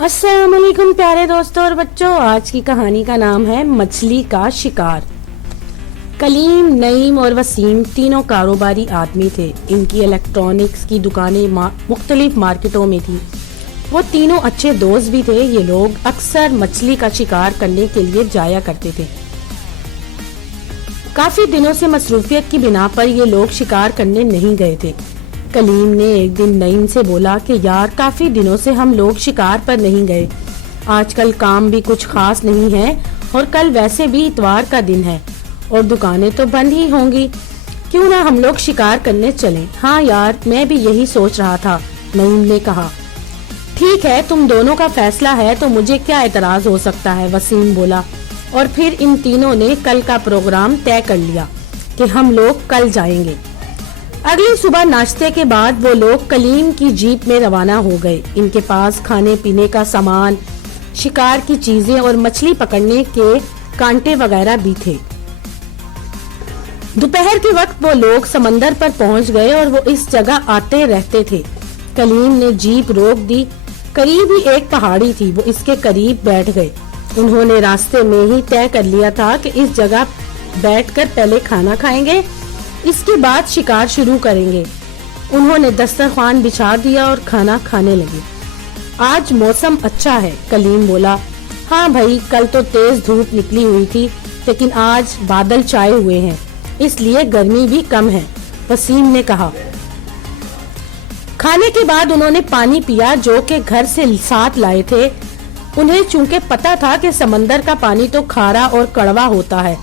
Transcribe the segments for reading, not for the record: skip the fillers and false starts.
अस्सलाम वालेकुम प्यारे दोस्तों और बच्चों। आज की कहानी का नाम है मछली का शिकार। कलीम, नईम और वसीम तीनों कारोबारी आदमी थे। इनकी इलेक्ट्रॉनिक्स की दुकानें मुख्तलिफ मार्केटों में थी। वो तीनों अच्छे दोस्त भी थे। ये लोग अक्सर मछली का शिकार करने के लिए जाया करते थे। काफी दिनों से मसरूफियत की बिना पर ये लोग शिकार करने नहीं गए थे। कलीम ने एक दिन नईम से बोला कि यार, काफी दिनों से हम लोग शिकार पर नहीं गए। आजकल काम भी कुछ खास नहीं है और कल वैसे भी इतवार का दिन है और दुकानें तो बंद ही होंगी। क्यों ना हम लोग शिकार करने चलें? हाँ यार, मैं भी यही सोच रहा था, नईम ने कहा। ठीक है, तुम दोनों का फैसला है तो मुझे क्या एतराज हो सकता है, वसीम बोला। और फिर इन तीनों ने कल का प्रोग्राम तय कर लिया कि हम लोग कल जाएंगे। अगली सुबह नाश्ते के बाद वो लोग कलीम की जीप में रवाना हो गए। इनके पास खाने पीने का सामान, शिकार की चीजें और मछली पकड़ने के कांटे वगैरह भी थे। दोपहर के वक्त वो लोग समंदर पर पहुंच गए और वो इस जगह आते रहते थे। कलीम ने जीप रोक दी। करीब ही एक पहाड़ी थी। वो इसके करीब बैठ गए। उन्होंने रास्ते में ही तय कर लिया था कि इस जगह बैठकर पहले खाना खाएंगे, इसके बाद शिकार शुरू करेंगे। उन्होंने दस्तरखान बिछा दिया और खाना खाने लगे। आज मौसम अच्छा है, कलीम बोला। हाँ भाई, कल तो तेज धूप निकली हुई थी, लेकिन आज बादल छाए हुए हैं, इसलिए गर्मी भी कम है, वसीम ने कहा। खाने के बाद उन्होंने पानी पिया जो कि घर से साथ लाए थे। उन्हें चूंकि पता था कि समंदर का पानी तो खारा और कड़वा होता है,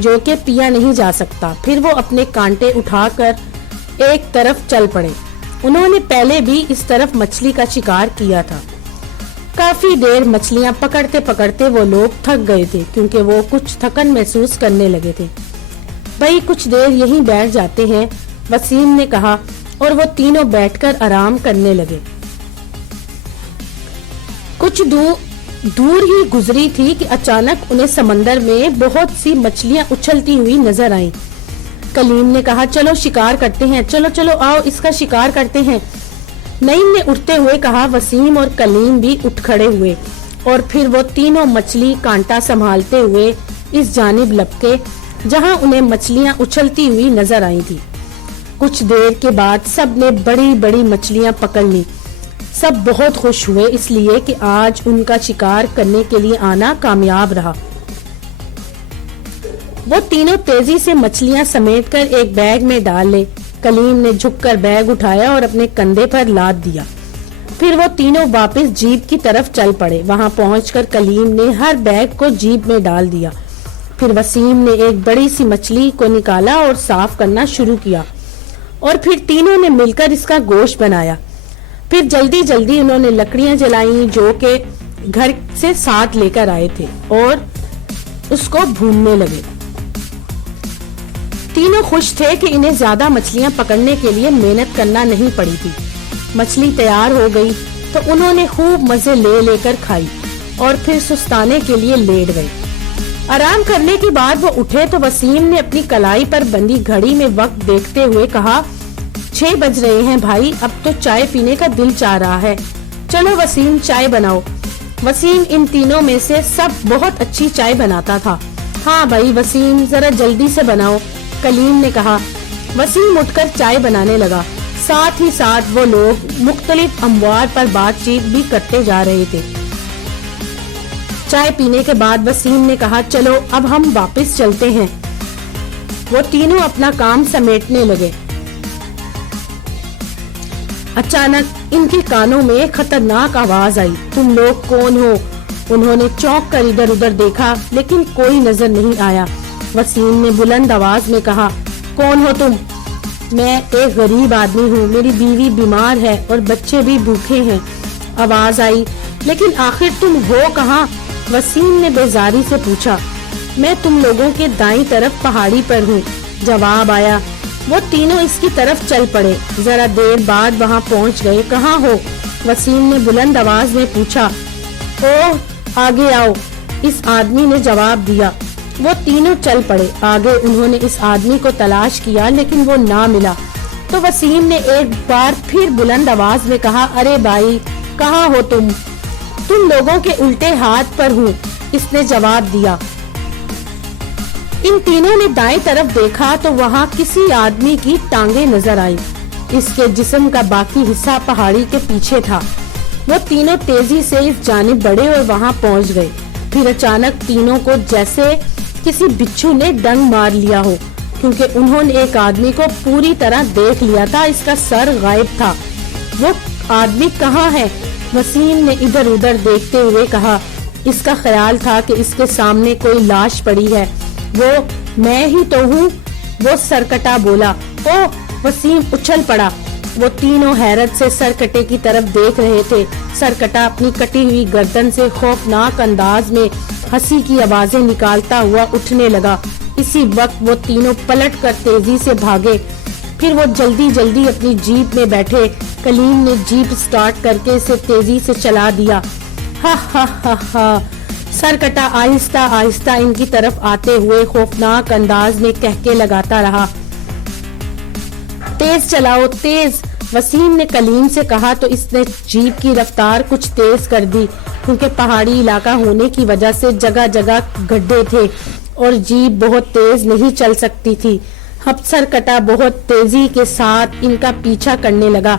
जो कि पिया नहीं जा सकता। फिर वो अपने कांटे उठाकर एक तरफ चल पड़े। उन्होंने पहले भी इस तरफ मछली का शिकार किया था। काफी देर मछलियां पकड़ते पकड़ते वो लोग थक गए थे, क्योंकि वो कुछ थकन महसूस करने लगे थे। भाई, कुछ देर यहीं बैठ जाते हैं, वसीम ने कहा, और वो तीनों बैठकर आराम करने लगे। कुछ दूर ही गुजरी थी कि अचानक उन्हें समंदर में बहुत सी मछलियां उछलती हुई नजर आईं। कलीम ने कहा, चलो शिकार करते हैं, चलो चलो आओ इसका शिकार करते हैं। नईम ने उठते हुए कहा। वसीम और कलीम भी उठ खड़े हुए और फिर वो तीनों मछली कांटा संभालते हुए इस जानिब लपके जहां उन्हें मछलियां उछलती हुई नजर आई थी। कुछ देर के बाद सब ने बड़ी बड़ी मछलियां पकड़ ली। सब बहुत खुश हुए, इसलिए कि आज उनका शिकार करने के लिए आना कामयाब रहा। वो तीनों तेजी से मछलियां समेटकर एक बैग में डाल ले। कलीम ने झुककर बैग उठाया और अपने कंधे पर लाद दिया। फिर वो तीनों वापस जीप की तरफ चल पड़े। वहां पहुंचकर कलीम ने हर बैग को जीप में डाल दिया। फिर वसीम ने एक बड़ी सी मछली को निकाला और साफ करना शुरू किया, और फिर तीनों ने मिलकर इसका गोश्त बनाया। फिर जल्दी जल्दी उन्होंने लकड़ियां जलाई जो कि घर से साथ लेकर आए थे, और उसको भूनने लगे। तीनों खुश थे कि इन्हें ज्यादा मछलियां पकड़ने के लिए मेहनत करना नहीं पड़ी थी। मछली तैयार हो गई तो उन्होंने खूब मजे लेकर खाई और फिर सुस्ताने के लिए लेट गए। आराम करने के बाद वो उठे तो वसीम ने अपनी कलाई पर बंधी घड़ी में वक्त देखते हुए कहा, 6 बज रहे हैं भाई, अब तो चाय पीने का दिल चाह रहा है। चलो वसीम, चाय बनाओ। वसीम इन तीनों में से सब बहुत अच्छी चाय बनाता था। हाँ भाई वसीम, जरा जल्दी से बनाओ, कलीम ने कहा। वसीम उठकर चाय बनाने लगा। साथ ही साथ वो लोग मुख्तलिफ अमवार पर बातचीत भी करते जा रहे थे। चाय पीने के बाद वसीम ने कहा, चलो अब हम वापस चलते हैं। वो तीनों अपना काम समेटने लगे। अचानक इनके कानों में खतरनाक आवाज आई। तुम लोग कौन हो? उन्होंने चौंक कर इधर उधर देखा, लेकिन कोई नजर नहीं आया। वसीम ने बुलंद आवाज में कहा, कौन हो तुम? मैं एक गरीब आदमी हूँ, मेरी बीवी बीमार है और बच्चे भी भूखे हैं। आवाज आई, लेकिन आखिर तुम हो कहाँ? वसीम ने बेजारी से पूछा। मैं तुम लोगों के दाईं तरफ पहाड़ी पर हूँ, जवाब आया। वो तीनों इसकी तरफ चल पड़े। जरा देर बाद वहाँ पहुँच गए। कहाँ हो? वसीम ने बुलंद आवाज में पूछा। ओह, आगे आओ, इस आदमी ने जवाब दिया। वो तीनों चल पड़े आगे। उन्होंने इस आदमी को तलाश किया, लेकिन वो ना मिला। तो वसीम ने एक बार फिर बुलंद आवाज में कहा, अरे भाई, कहाँ हो तुम? तुम लोगों के उल्टे हाथ पर हूँ, इसने जवाब दिया। इन तीनों ने दाएं तरफ देखा तो वहाँ किसी आदमी की टांगे नजर आई। इसके जिस्म का बाकी हिस्सा पहाड़ी के पीछे था। वो तीनों तेजी से इस जानिब बढ़े और वहाँ पहुँच गए। फिर अचानक तीनों को जैसे किसी बिच्छू ने डंक मार लिया हो, क्योंकि उन्होंने एक आदमी को पूरी तरह देख लिया था। इसका सर गायब था। वो आदमी कहाँ है? वसीम ने इधर उधर देखते हुए कहा। इसका ख्याल था कि इसके सामने कोई लाश पड़ी है। वो मैं ही तो हूँ, वो सरकटा बोला। ओ, वसीम उछल पड़ा। वो तीनों हैरत से सरकटे की तरफ देख रहे थे। सरकटा अपनी कटी हुई गर्दन से खौफनाक अंदाज में हंसी की आवाजें निकालता हुआ उठने लगा। इसी वक्त वो तीनों पलट कर तेजी से भागे। फिर वो जल्दी जल्दी अपनी जीप में बैठे। कलीम ने जीप स्टार्ट करके इसे तेजी से चला दिया। हा हा हा हा। सरकटा आहिस्ता आहिस्ता इनकी तरफ आते हुए खौफनाक अंदाज में कहके लगाता रहा, तेज चलाओ तेज। वसीम ने कलीम से कहा तो इसने जीप की रफ्तार कुछ तेज कर दी, क्योंकि पहाड़ी इलाका होने की वजह से जगह जगह गड्ढे थे और जीप बहुत तेज नहीं चल सकती थी। अब सरकटा बहुत तेजी के साथ इनका पीछा करने लगा।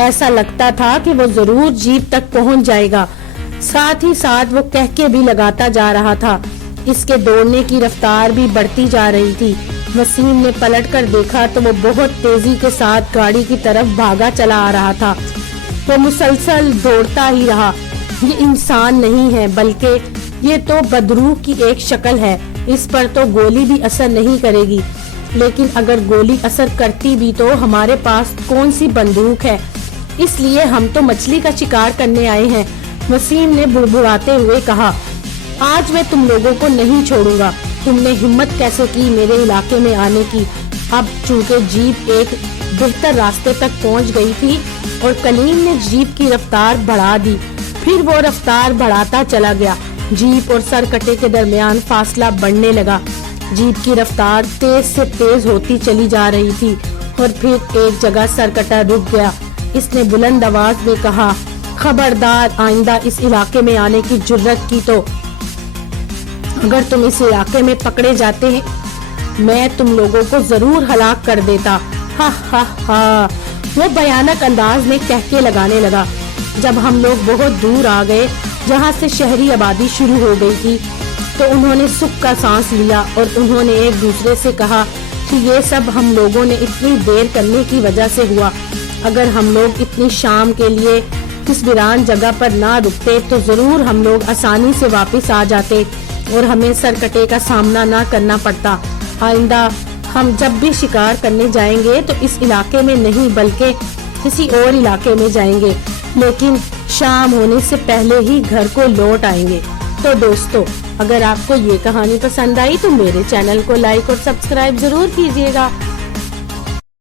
ऐसा लगता था कि वो जरूर जीप तक पहुंच जाएगा। साथ ही साथ वो कहके भी लगाता जा रहा था। इसके दौड़ने की रफ्तार भी बढ़ती जा रही थी। वसीम ने पलटकर देखा तो वो बहुत तेजी के साथ गाड़ी की तरफ भागा चला आ रहा था। वो मुसलसल दौड़ता ही रहा। ये इंसान नहीं है, बल्कि ये तो बदरूह की एक शक्ल है। इस पर तो गोली भी असर नहीं करेगी, लेकिन अगर गोली असर करती भी तो हमारे पास कौन सी बंदूक है, इसलिए हम तो मछली का शिकार करने आए हैं। वसीम ने बुड़बुड़ाते हुए कहा, आज मैं तुम लोगों को नहीं छोड़ूंगा। तुमने हिम्मत कैसे की मेरे इलाके में आने की? अब चूंकि जीप एक बेहतर रास्ते तक पहुंच गई थी और कलीम ने जीप की रफ्तार बढ़ा दी। फिर वो रफ्तार बढ़ाता चला गया। जीप और सरकटे के दरमियान फासला बढ़ने लगा। जीप की रफ्तार तेज से तेज होती चली जा रही थी और फिर एक जगह सरकटा रुक गया। इसने बुलंद आवाज में कहा, खबरदार, आइंदा इस इलाके में आने की जुर्रत की तो अगर तुम इस इलाके में पकड़े जाते हैं मैं तुम लोगों को जरूर हलाक कर देता। हा हा हा। वो भयानक अंदाज में कहके लगाने लगा। जब हम लोग बहुत दूर आ गए, जहाँ से शहरी आबादी शुरू हो गई थी, तो उन्होंने सुख का सांस लिया और उन्होंने एक दूसरे से कहा कि ये सब हम लोगों ने इतनी देर करने की वजह से हुआ। अगर हम लोग इतनी शाम के लिए इस वीरान जगह पर ना रुकते तो जरूर हम लोग आसानी से वापस आ जाते और हमें सरकटे का सामना ना करना पड़ता। आइंदा हम जब भी शिकार करने जाएंगे तो इस इलाके में नहीं बल्कि किसी और इलाके में जाएंगे, लेकिन शाम होने से पहले ही घर को लौट आएंगे। तो दोस्तों, अगर आपको ये कहानी पसंद आई तो मेरे चैनल को लाइक और सब्सक्राइब जरूर कीजिएगा।